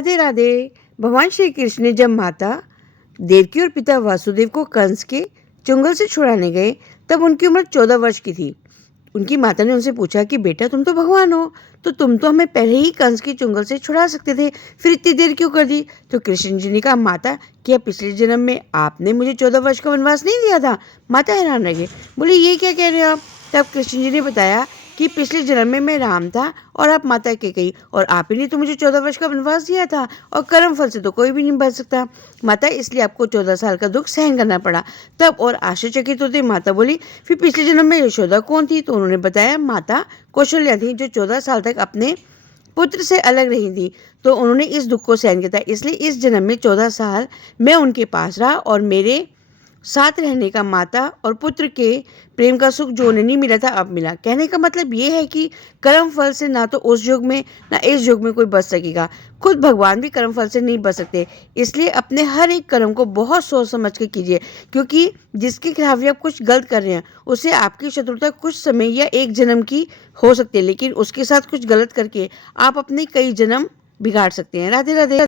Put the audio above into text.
राधे राधे। भगवान श्री कृष्ण ने जब माता देवकी और पिता वासुदेव को कंस के चुंगल से छुड़ाने गए तब उनकी उम्र 14 वर्ष की थी। उनकी माता ने उनसे पूछा कि बेटा तुम तो भगवान हो, तो तुम तो हमें पहले ही कंस के चुंगल से छुड़ा सकते थे, फिर इतनी देर क्यों कर दी? तो कृष्ण जी ने कहा, माता क्या पिछले जन्म में आपने मुझे 14 वर्ष का वनवास नहीं दिया था? माता हैरान रह गई, बोले ये क्या कह रहे हो आप? तब कृष्ण जी ने बताया कि पिछले जन्म में मैं राम था और आप माता के कही, और आप ही ने तो मुझे 14 वर्ष का वनवास दिया था, और कर्म फल से तो कोई भी नहीं बच सकता माता, इसलिए आपको 14 साल का दुख सहन करना पड़ा। तब और आश्चर्यचकित होते माता बोली, फिर पिछले जन्म में यशोदा कौन थी? तो उन्होंने बताया, माता कौशल्या थी, जो 14 साल तक अपने पुत्र से अलग रही थी, तो उन्होंने इस दुख को सहन किया था, इसलिए इस जन्म में 14 साल मैं उनके पास रहा और मेरे साथ रहने का माता और पुत्र के प्रेम का सुख जो उन्हें नहीं मिला था अब मिला। कहने का मतलब ये है कि कर्म फल से ना तो उस युग में ना इस युग में कोई बच सकेगा। खुद भगवान भी कर्म फल से नहीं बच सकते, इसलिए अपने हर एक कर्म को बहुत सोच समझ के कीजिए, क्योंकि जिसके खिलाफ भी आप कुछ गलत कर रहे हैं उससे आपकी शत्रुता कुछ समय या एक जन्म की हो सकती है, लेकिन उसके साथ कुछ गलत करके आप अपने कई जन्म बिगाड़ सकते हैं। राधे राधे।